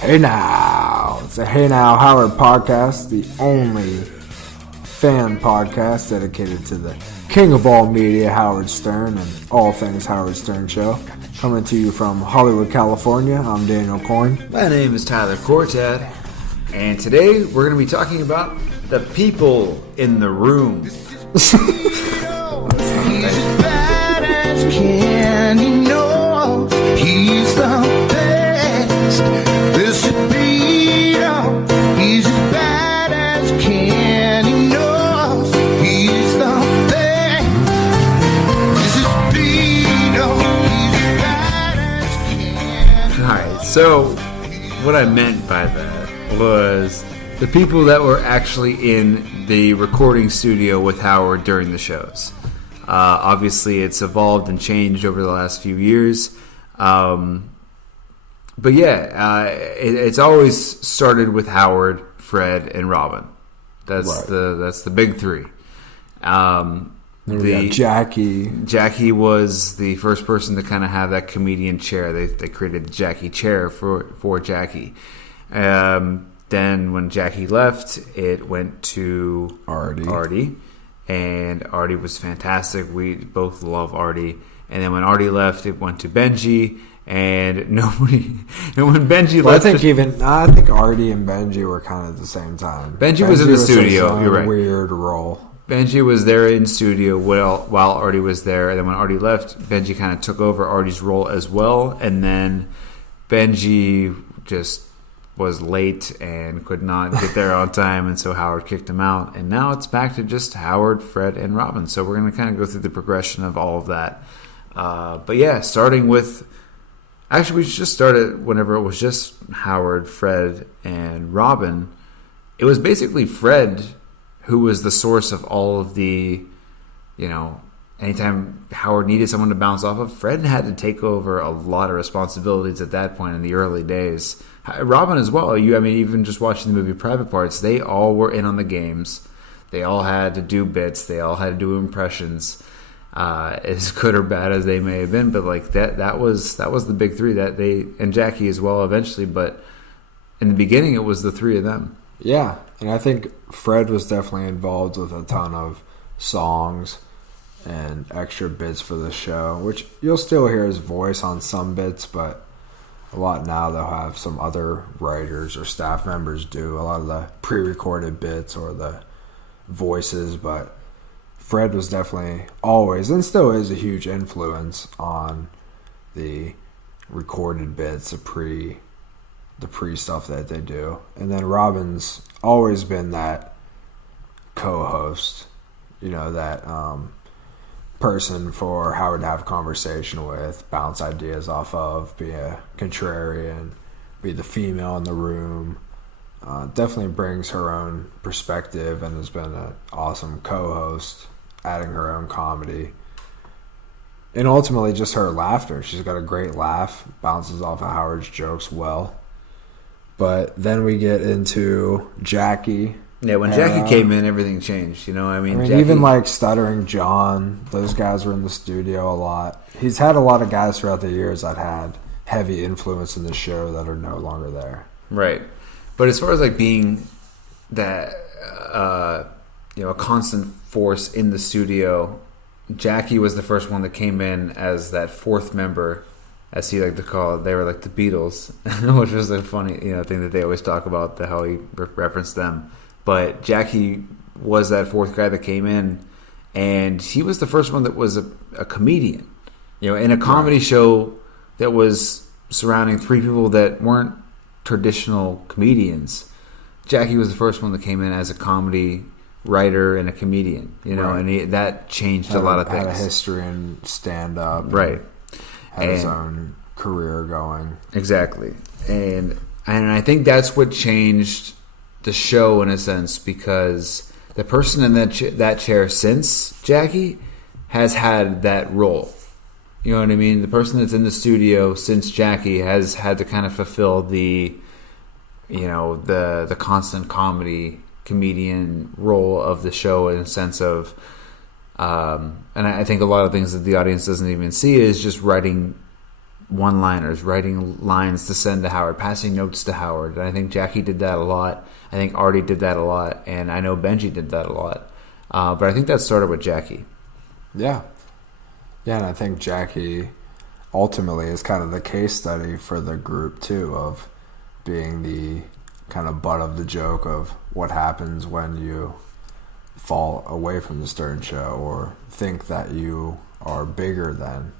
Hey Now! It's a Hey Now Howard podcast, the only fan podcast dedicated to the king of all media, Howard Stern, and all things Howard Stern Show. Coming to you from Hollywood, California, I'm Daniel Coyne. My name is Tyler Cortad, and today we're going to be talking about the people in the room. He's as bad as can, he knows he's the best. This should be, he's as bad as can, he knows he's the best. This should be, he's as bad as can. Alright, so what I meant by that was the people that were actually in the recording studio with Howard during the shows. Obviously, it's evolved and changed over the last few years. But yeah, it's always started with Howard, Fred, and Robin. That's the big three. Jackie. Jackie was the first person to kind of have that comedian chair. They created the Jackie chair for Jackie. Then when Jackie left, it went to Artie. And Artie was fantastic. We both love Artie. And then when Artie left, it went to Benjy. And nobody. And when Benjy left, I think Artie and Benjy were kind of at the same time. Benjy was in the studio. You're right. Weird role. Benjy was there in studio while Artie was there. And then when Artie left, Benjy kind of took over Artie's role as well. And then Benjy just was late and could not get there on time, and so Howard kicked him out. And now it's back to just Howard, Fred, and Robin. So we're going to kind of go through the progression of all of that. But yeah, starting with... Actually, we just started whenever it was just Howard, Fred, and Robin. It was basically Fred who was the source of all of the, anytime Howard needed someone to bounce off of, Fred had to take over a lot of responsibilities at that point in the early days. Robin as well. Even just watching the movie Private Parts, they all were in on the games. They all had to do bits. They all had to do impressions, as good or bad as they may have been. But like that was the big three and Jackie as well eventually. But in the beginning, it was the three of them. Yeah, and I think Fred was definitely involved with a ton of songs and extra bits for the show, which you'll still hear his voice on some bits, but a lot now they'll have some other writers or staff members do a lot of the pre-recorded bits or the voices, but Fred was definitely always and still is a huge influence on the recorded bits, the pre stuff that they do. And then Robin's always been that co-host, that person for Howard to have a conversation with, bounce ideas off of, be a contrarian, be the female in the room. Definitely brings her own perspective and has been an awesome co-host, adding her own comedy. And ultimately just her laughter. She's got a great laugh, bounces off of Howard's jokes well. But then we get into Jackie. Yeah, when Jackie came in, everything changed. Jackie, even like Stuttering John, those guys were in the studio a lot. He's had a lot of guys throughout the years that had heavy influence in the show that are no longer there. Right. But as far as like being that, a constant force in the studio, Jackie was the first one that came in as that fourth member, as he liked to call it. They were like the Beatles, which was a funny, thing that they always talk about, how he referenced them. But Jackie was that fourth guy that came in, and he was the first one that was a comedian. In a comedy show that was surrounding three people that weren't traditional comedians. Jackie was the first one that came in as a comedy writer and a comedian, right. And that changed a lot of things. Had a history in stand-up. Right. Had his own career going. Exactly. And I think that's what changed the show in a sense, because the person in that chair since Jackie has had that role. You know what I mean? The person that's in the studio since Jackie has had to kind of fulfill the constant comedian role of the show, in a sense of, and I think a lot of things that the audience doesn't even see is just writing one-liners, writing lines to send to Howard, passing notes to Howard. And I think Jackie did that a lot. I think Artie did that a lot, and I know Benjy did that a lot. But I think that started with Jackie. Yeah. Yeah, and I think Jackie ultimately is kind of the case study for the group, too, of being the kind of butt of the joke of what happens when you fall away from the Stern Show or think that you are bigger than,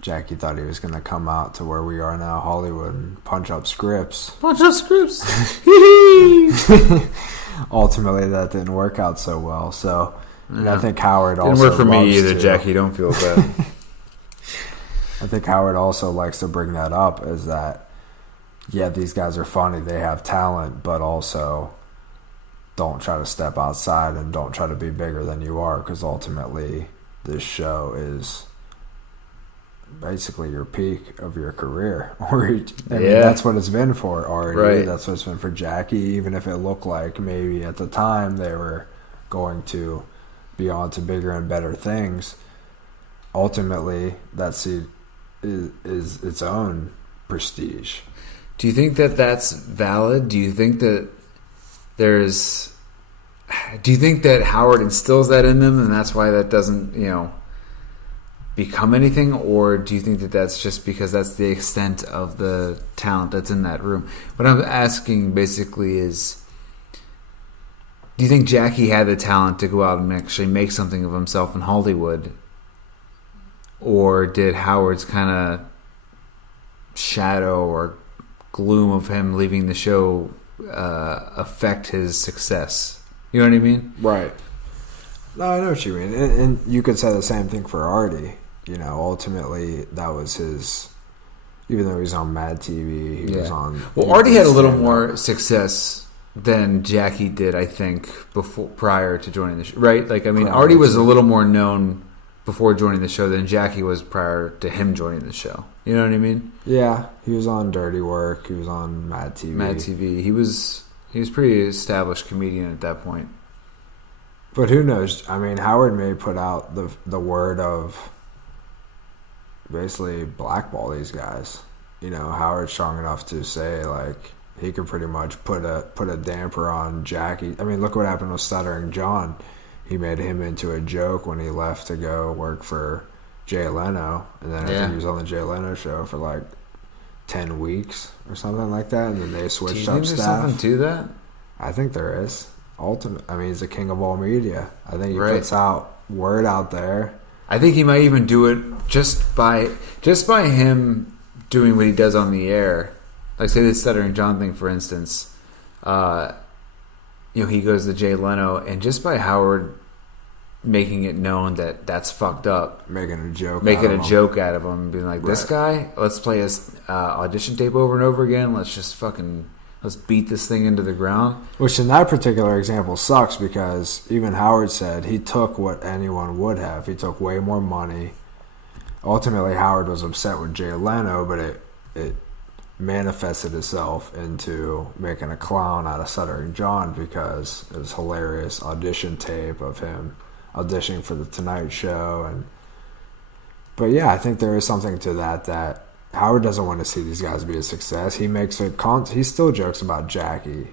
Jackie thought he was going to come out to where we are now, Hollywood, and punch up scripts. Punch up scripts! Ultimately, that didn't work out so well. So, I think Howard also didn't work for me either, to, Jackie. Don't feel bad. I think Howard also likes to bring that up, is that, yeah, these guys are funny, they have talent, but also don't try to step outside and don't try to be bigger than you are, because ultimately this show is basically your peak of your career. Mean, that's what it's been for Artie. Right. That's what it's been for Jackie, even if it looked like maybe at the time they were going to be on to bigger and better things. Ultimately, that seat is its own prestige. Do you think that that's valid? Do you think that Howard instills that in them and that's why that doesn't, become anything? Or do you think that that's just because that's the extent of the talent that's in that room? What I'm asking basically is, do you think Jackie had the talent to go out and actually make something of himself in Hollywood? Or did Howard's kind of shadow or gloom of him leaving the show affect his success? You know what I mean? Right. No, I know what you mean. And you could say the same thing for Artie. Ultimately, that was his... Even though he was on Mad TV, he was on... Well, Artie had a little more success than Jackie did, I think, prior to joining the show. Right? Artie was a little more known before joining the show than Jackie was prior to him joining the show. You know what I mean? Yeah. He was on Dirty Work. He was on Mad TV. He was pretty established comedian at that point. But who knows? Howard may put out the word of basically blackball these guys. Howard's strong enough to say, he could pretty much put a damper on Jackie. Look what happened with Stuttering John. He made him into a joke when he left to go work for Jay Leno. And then I think he was on the Jay Leno show for 10 weeks or something like that. And then they switched up staff. Do you think there's something to that? I think there is. He's the king of all media. I think he puts out word out there. I think he might even do it just by him doing what he does on the air. Like, say the Stuttering John thing, for instance. He goes to Jay Leno, and just by Howard making it known that that's fucked up, making a joke out of him, being like, this guy, let's play his audition tape over and over again. Let's beat this thing into the ground. Which in that particular example sucks, because even Howard said he took what anyone would have. He took way more money. Ultimately, Howard was upset with Jay Leno, but it manifested itself into making a clown out of Stuttering John, because it was hilarious audition tape of him auditioning for the Tonight Show. But yeah, I think there is something to that Howard doesn't want to see these guys be a success. He makes it he still jokes about Jackie,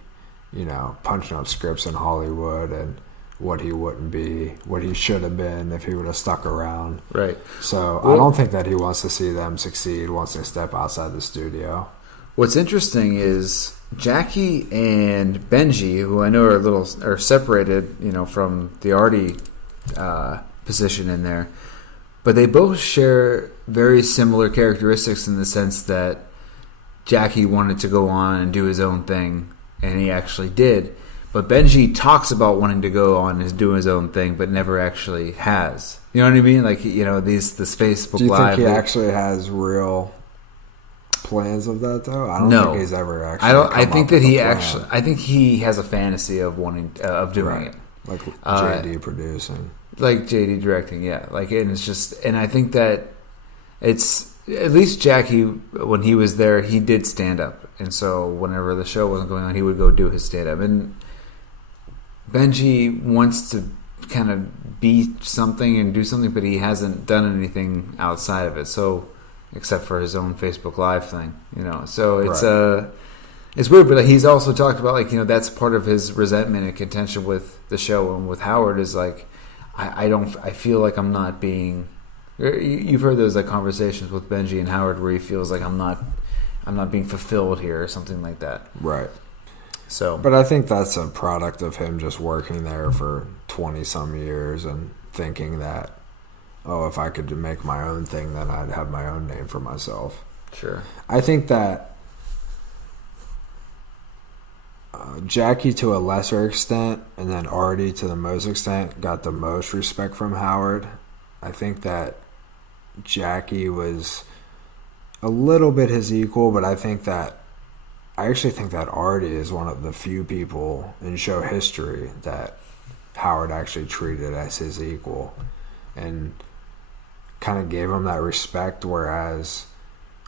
punching up scripts in Hollywood and what he wouldn't be, what he should have been if he would have stuck around. Right. So I don't think that he wants to see them succeed once they step outside the studio. What's interesting is Jackie and Benjy, who I know are separated, from the Artie position in there, but they both share very similar characteristics in the sense that Jackie wanted to go on and do his own thing, and he actually did. But Benjy talks about wanting to go on and do his own thing, but never actually has. You know what I mean? This Facebook Live. Do you think he actually has real plans of that, though? I don't think he's ever actually. I think that he actually. I think he has a fantasy of wanting of doing it, like JD producing, like JD directing. Yeah, and it's just, and I think that it's at least Jackie, when he was there, he did stand up, and so whenever the show wasn't going on, he would go do his stand up. And Benjy wants to kind of be something and do something, but he hasn't done anything outside of it. So except for his own Facebook Live thing, So it's weird, but he's also talked about that's part of his resentment and contention with the show and with Howard is I feel like I'm not being. You've heard those conversations with Benjy and Howard where he feels like I'm not being fulfilled here or something like that. Right. So, but I think that's a product of him just working there for 20 some years and thinking that, if I could make my own thing, then I'd have my own name for myself. Sure. I think that Jackie to a lesser extent, and then Artie to the most extent, got the most respect from Howard. I think that Jackie was a little bit his equal, but I actually think that Artie is one of the few people in show history that Howard actually treated as his equal and kind of gave him that respect, whereas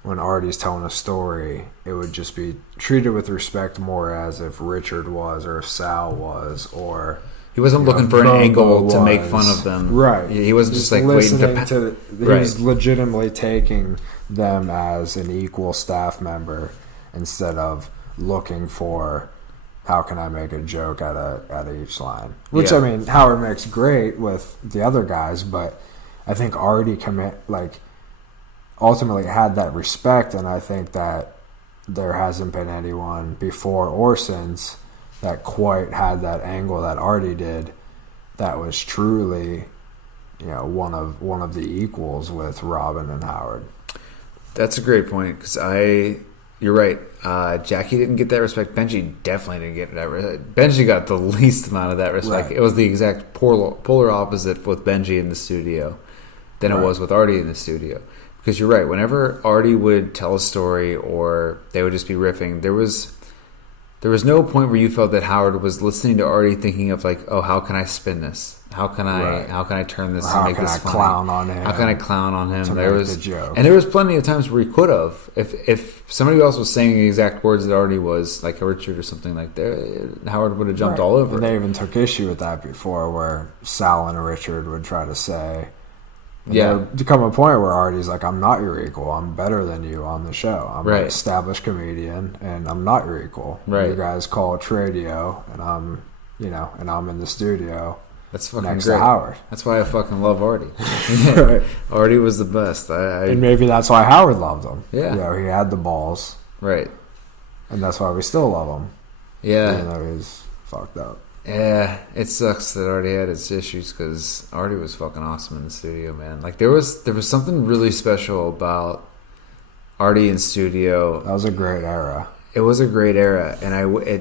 when Artie's telling a story, it would just be treated with respect more as if Richard was or if Sal was, or he wasn't looking for an angle to make fun of them. Right. He wasn't just waiting to... He was legitimately taking them as an equal staff member instead of looking for how can I make a joke at each line. Which, I mean, Howard makes great with the other guys, but I think Artie ultimately had that respect, and I think that there hasn't been anyone before or since that quite had that angle that Artie did that was truly, one of the equals with Robin and Howard. That's a great point, because you're right. Jackie didn't get that respect. Benjy definitely didn't get that respect. Benjy got the least amount of that respect. Right. It was the exact polar opposite with Benjy in the studio than it was with Artie in the studio. Because you're right. Whenever Artie would tell a story or they would just be riffing, there was no point where you felt that Howard was listening to Artie thinking of how can I spin this? How can I turn this and make this funny? Clown on him? How can I clown on him? There was the joke. And there was plenty of times where he could have. If somebody else was saying the exact words that Artie was, like a Richard or something like that, Howard would have jumped all over and it. They even took issue with that before, where Sal and Richard would try to say, there would come a point where Artie's like, I'm not your equal. I'm better than you on the show. I'm an established comedian, and I'm not your equal. Right. You guys call it radio, and I'm in the studio. That's fucking next great. to Howard. That's why I fucking love Artie. Right. Artie was the best. And maybe that's why Howard loved him. Yeah. He had the balls. Right. And that's why we still love him. Yeah. Even though he's fucked up. Yeah, it sucks that Artie had its issues because Artie was fucking awesome in the studio, man. There was something really special about Artie in studio. That was a great era. It was a great era, and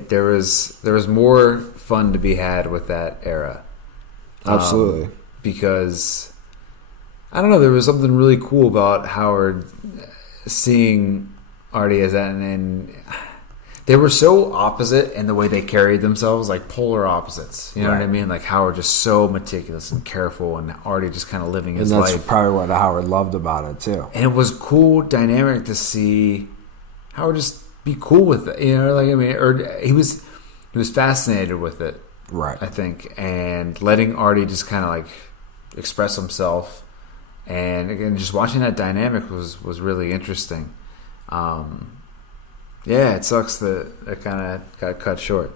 there was more fun to be had with that era. Absolutely. Because I don't know, there was something really cool about Howard seeing Artie as that, and they were so opposite in the way they carried themselves, like polar opposites. You know what I mean? Like Howard just so meticulous and careful, and Artie just kind of living his life. And that's probably what Howard loved about it too. And it was cool dynamic to see Howard just be cool with it. He was fascinated with it. Right. I think, and letting Artie just kind of express himself, and again, just watching that dynamic was really interesting. Yeah, it sucks that it kind of got cut short.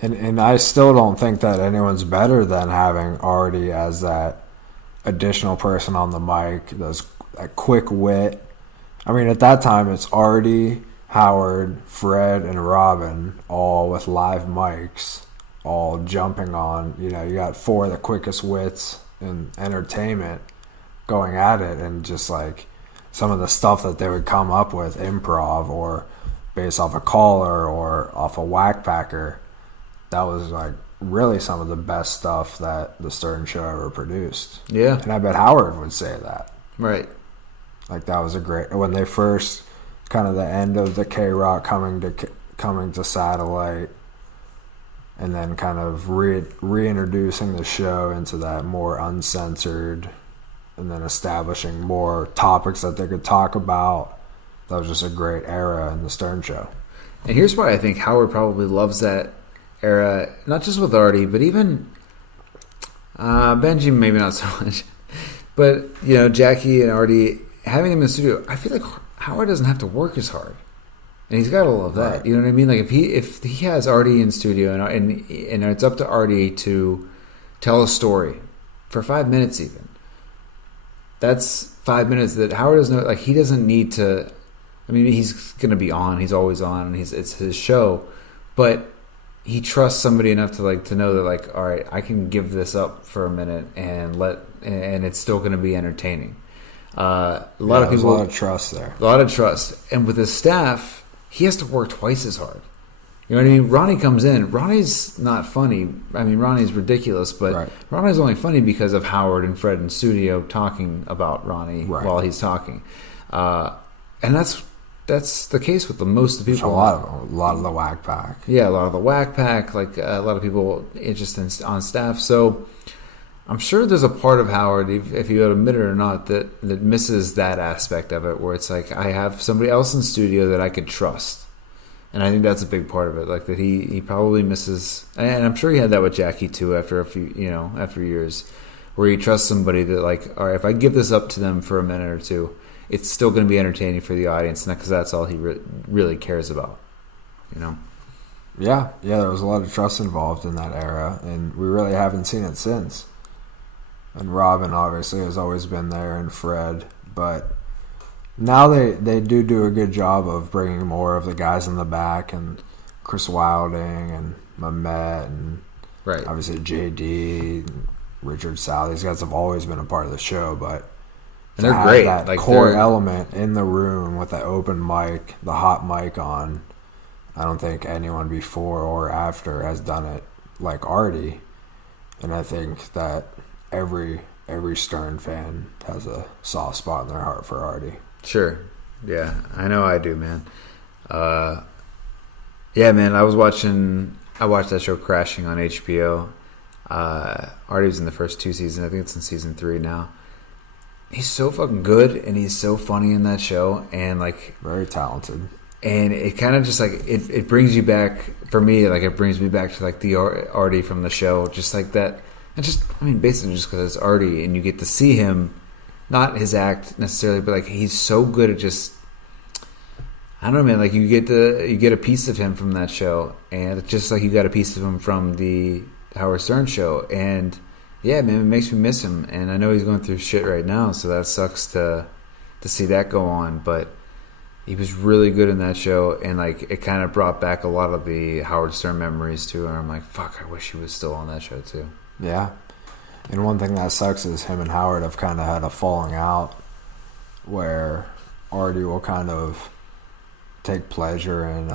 And I still don't think that anyone's better than having Artie as that additional person on the mic, that quick wit. I mean, at that time, it's Artie, Howard, Fred, and Robin, all with live mics, all jumping on. You got four of the quickest wits in entertainment going at it, and just some of the stuff that they would come up with, improv or based off a caller or off a whack packer, that was really some of the best stuff that the Stern Show ever produced. Yeah. And I bet Howard would say that. Right. That was a great, when they first, kind of the end of the K-Rock coming to satellite, and then kind of reintroducing the show into that more uncensored, and then establishing more topics that they could talk about. That was just a great era in the Stern Show. And here's why I think Howard probably loves that era, not just with Artie, but even Benjy, maybe not so much. But, Jackie and Artie, having him in the studio, I feel like Howard doesn't have to work as hard. And he's got to love that. Right. You know what I mean? Like if he has Artie in studio and it's up to Artie to tell a story for 5 minutes even. That's 5 minutes that Howard doesn't like. He doesn't need to. I mean, he's going to be on. He's always on, and it's his show. But he trusts somebody enough to know that like, all right, I can give this up for a minute and it's still going to be entertaining. A lot of people, a lot of trust there. A lot of trust, and with his staff. He has to work twice as hard. You know what I mean? Ronnie comes in. Ronnie's not funny. I mean, Ronnie's ridiculous, but right. Ronnie's only funny because of Howard and Fred in studio talking about Ronnie while he's talking. And that's the case with most of the people. A lot of the Whack Pack. Yeah, a lot of the Whack Pack. Like a lot of people interested on staff. So I'm sure there's a part of Howard, if you admit it or not, that misses that aspect of it, where it's like I have somebody else in studio that I could trust, and I think that's a big part of it. Like that he probably misses, and I'm sure he had that with Jackie too. After after years, where he trusts somebody that like, all right, if I give this up to them for a minute or two, it's still going to be entertaining for the audience, because that's all he really cares about. You know. Yeah, there was a lot of trust involved in that era, and we really haven't seen it since. And Robin obviously has always been there, and Fred, but now they do a good job of bringing more of the guys in the back, and Chris Wilding and Mamet and obviously JD, and Richard Sal. These guys have always been a part of the show, but and they're great. That like core element in the room with the open mic, the hot mic on. I don't think anyone before or after has done it like Artie, and I think that every Stern fan has a soft spot in their heart for Artie. Sure. Yeah, I know I do, man. Yeah, man, I watched that show Crashing on HBO. Artie was in the first 2 seasons. I think it's in season 3 now. He's so fucking good, and he's so funny in that show, and like very talented. And it kind of just like it brings you back, for me, like it brings me back to like the Artie from the show, just like that. And just, I mean, basically just because it's Artie, and you get to see him, not his act necessarily, but like he's so good at just, I don't know, man. Like you get a piece of him from that show, and just like you got a piece of him from the Howard Stern show, and yeah, man, it makes me miss him. And I know he's going through shit right now, so that sucks to see that go on. But he was really good in that show, and like it kind of brought back a lot of the Howard Stern memories too. And I'm like, fuck, I wish he was still on that show too. Yeah. And one thing that sucks is him and Howard have kind of had a falling out where Artie will kind of take pleasure in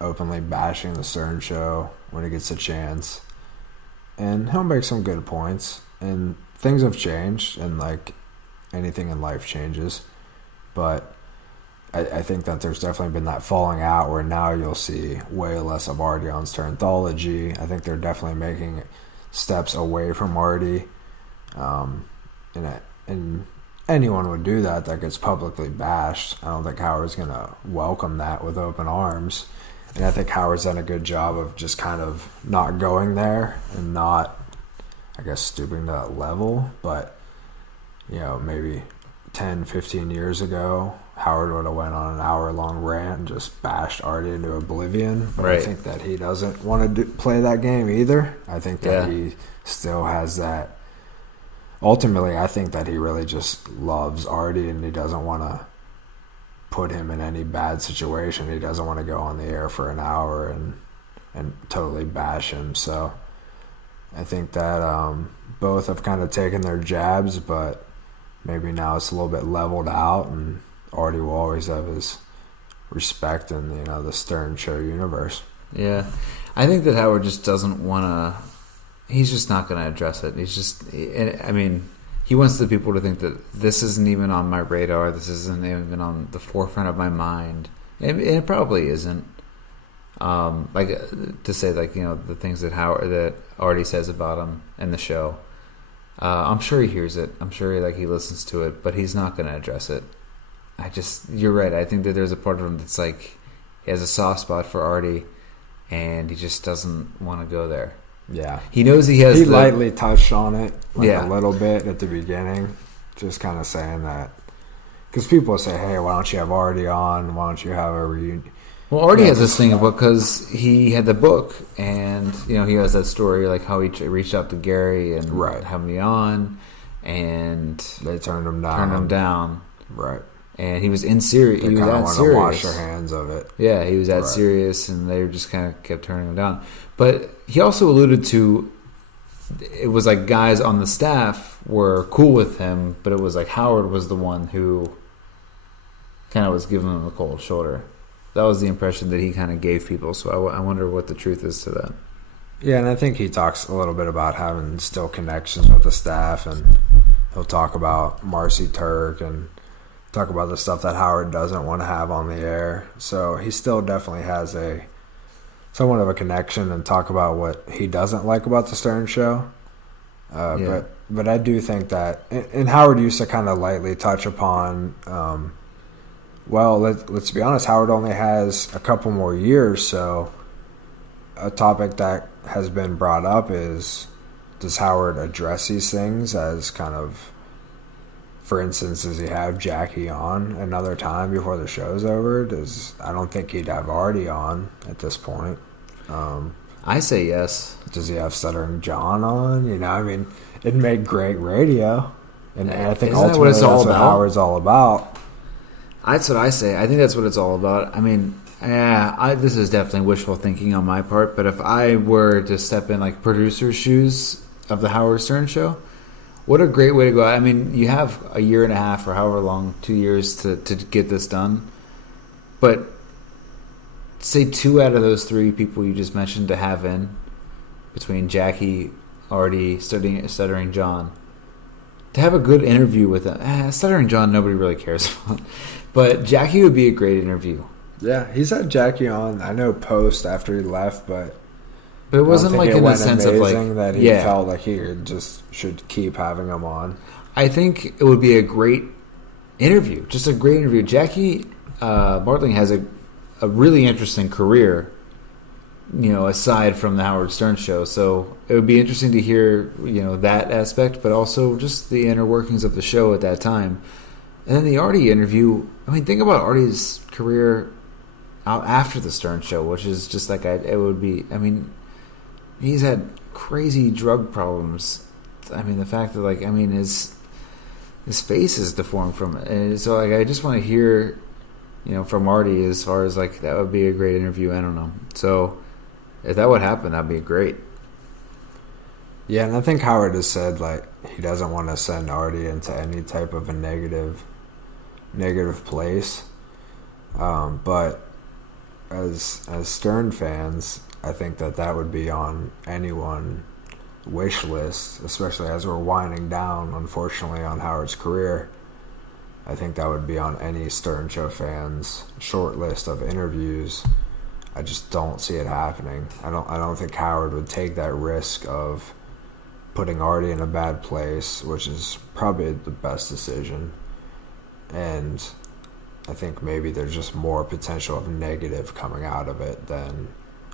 openly bashing the Stern show when he gets a chance. And he'll make some good points. And things have changed, and like anything in life changes. But I think that there's definitely been that falling out where now you'll see way less of Artie on Sternthology. I think they're definitely making steps away from Artie, and anyone would do that gets publicly bashed. I don't think Howard's going to welcome that with open arms, and I think Howard's done a good job of just kind of not going there and not, I guess, stooping to that level. But maybe 10, 15 years ago, Howard would have went on an hour-long rant and just bashed Artie into oblivion. But I think that he doesn't want to play that game either. I think that he still has that. Ultimately, I think that he really just loves Artie, and he doesn't want to put him in any bad situation. He doesn't want to go on the air for an hour and totally bash him. So I think that both have kind of taken their jabs, but maybe now it's a little bit leveled out, and Artie will always have his respect in the Stern show universe. Yeah, I think that Howard just doesn't want to. He's just not going to address it. I mean, he wants the people to think that this isn't even on my radar. This isn't even on the forefront of my mind. And it probably isn't. Like to say, like the things that Artie says about him in the show. I'm sure he hears it. I'm sure he listens to it, but he's not going to address it. You're right. I think that there's a part of him that's like he has a soft spot for Artie, and he just doesn't want to go there. Yeah, he knows he has. He lightly touched on it, a little bit at the beginning, just kind of saying that because people say, hey, why don't you have Artie on? Why don't you have a reunion? Well, Artie has this thing because he had the book, and he has that story like how he reached out to Gary and had me on, and they turned him down. Right. And he was in Sirius. He was at Sirius. To wash their hands of it. Yeah, he was at Sirius, and they just kind of kept turning him down. But he also alluded to it was like guys on the staff were cool with him, but it was like Howard was the one who kind of was giving him a cold shoulder. That was the impression that he kind of gave people. So I wonder what the truth is to that. Yeah, and I think he talks a little bit about having still connections with the staff, and he'll talk about Marcy Turk and talk about the stuff that Howard doesn't want to have on the air. So he still definitely has a somewhat of a connection, and talk about what he doesn't like about the Stern Show. But I do think that, and Howard used to kind of lightly touch upon, let's be honest, Howard only has a couple more years, so a topic that has been brought up is, does Howard address these things as kind of, for instance, does he have Jackie on another time before the show's over? I don't think he'd have Artie on at this point. I say yes. Does he have Stuttering John on? I mean, it made great radio, and I think ultimately that's what Howard's all about. That's what I say. I think that's what it's all about. I mean, this is definitely wishful thinking on my part, but if I were to step in like producer's shoes of the Howard Stern Show, what a great way to go. I mean, you have a year and a half or however long, 2 years to get this done. But say 2 out of those 3 people you just mentioned to have in, between Jackie, Artie, Stuttering John, to have a good interview with them. Stuttering John, nobody really cares about. But Jackie would be a great interview. Yeah, he's had Jackie on, I know, post after he left, but it wasn't like in the sense of like that he felt like he should keep having him on. I think it would be a great interview, just a great interview. Jackie Martling has a really interesting career, aside from the Howard Stern Show. So it would be interesting to hear, that aspect, but also just the inner workings of the show at that time. And then the Artie interview. I mean, think about Artie's career out after the Stern Show, which is just like it would be. I mean, he's had crazy drug problems. I mean, the fact that his face is deformed from it, and so I just want to hear, from Artie as far as that would be a great interview. I don't know. So if that would happen, that'd be great. Yeah, and I think Howard has said he doesn't want to send Artie into any type of a negative place. But as Stern fans, I think that would be on anyone's wish list, especially as we're winding down, unfortunately, on Howard's career. I think that would be on any Stern Show fan's short list of interviews. I just don't see it happening. I don't think Howard would take that risk of putting Artie in a bad place, which is probably the best decision. And I think maybe there's just more potential of negative coming out of it than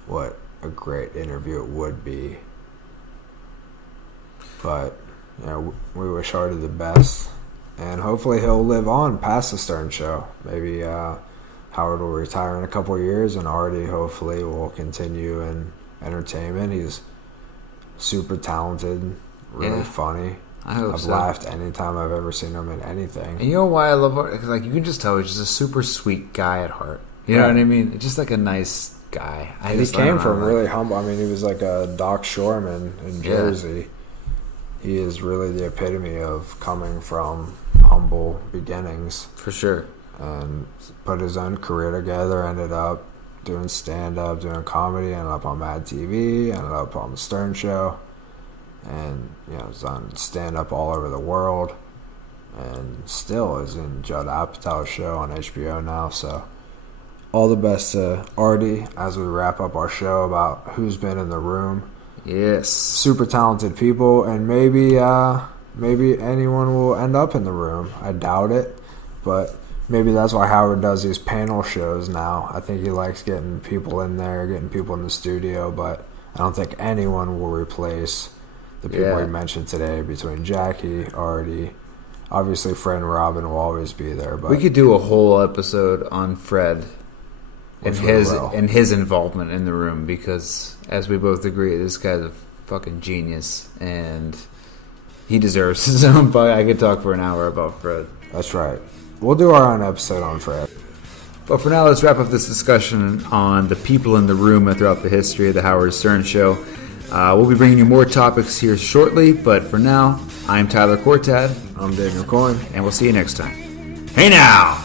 what a great interview it would be. But we wish Artie the best, and hopefully he'll live on past the Stern Show. Maybe Howard will retire in a couple of years, and Artie hopefully will continue in entertainment. He's super talented, really funny. I've laughed anytime I've ever seen him in anything. And you know why I love Artie? Because you can just tell he's just a super sweet guy at heart. You know what I mean? It's just a nice guy. He came from really humble. I mean, he was like a Doc Shoreman in Jersey. He is really the epitome of coming from humble beginnings. For sure. And put his own career together, ended up doing stand-up, doing comedy, ended up on Mad TV, ended up on the Stern Show, and has done stand-up all over the world, and still is in Judd Apatow's show on HBO now. So all the best to Artie as we wrap up our show about who's been in the room. Yes. Super talented people, and maybe anyone will end up in the room. I doubt it, but maybe that's why Howard does these panel shows now. I think he likes getting people in there, getting people in the studio, but I don't think anyone will replace the people we mentioned today between Jackie, Artie, obviously Fred and Robin will always be there. But we could do a whole episode on Fred and Which we his will. and his involvement in the room, because as we both agree, this guy's a fucking genius and he deserves his own. But I could talk for an hour about Fred. that's right. We'll do our own episode on Fred. But for now, let's wrap up this discussion on the people in the room throughout the history of the Howard Stern Show. We'll be bringing you more topics here shortly, but for now, I'm Tyler Cortad, I'm Daniel Coyne. and we'll see you next time. Hey now!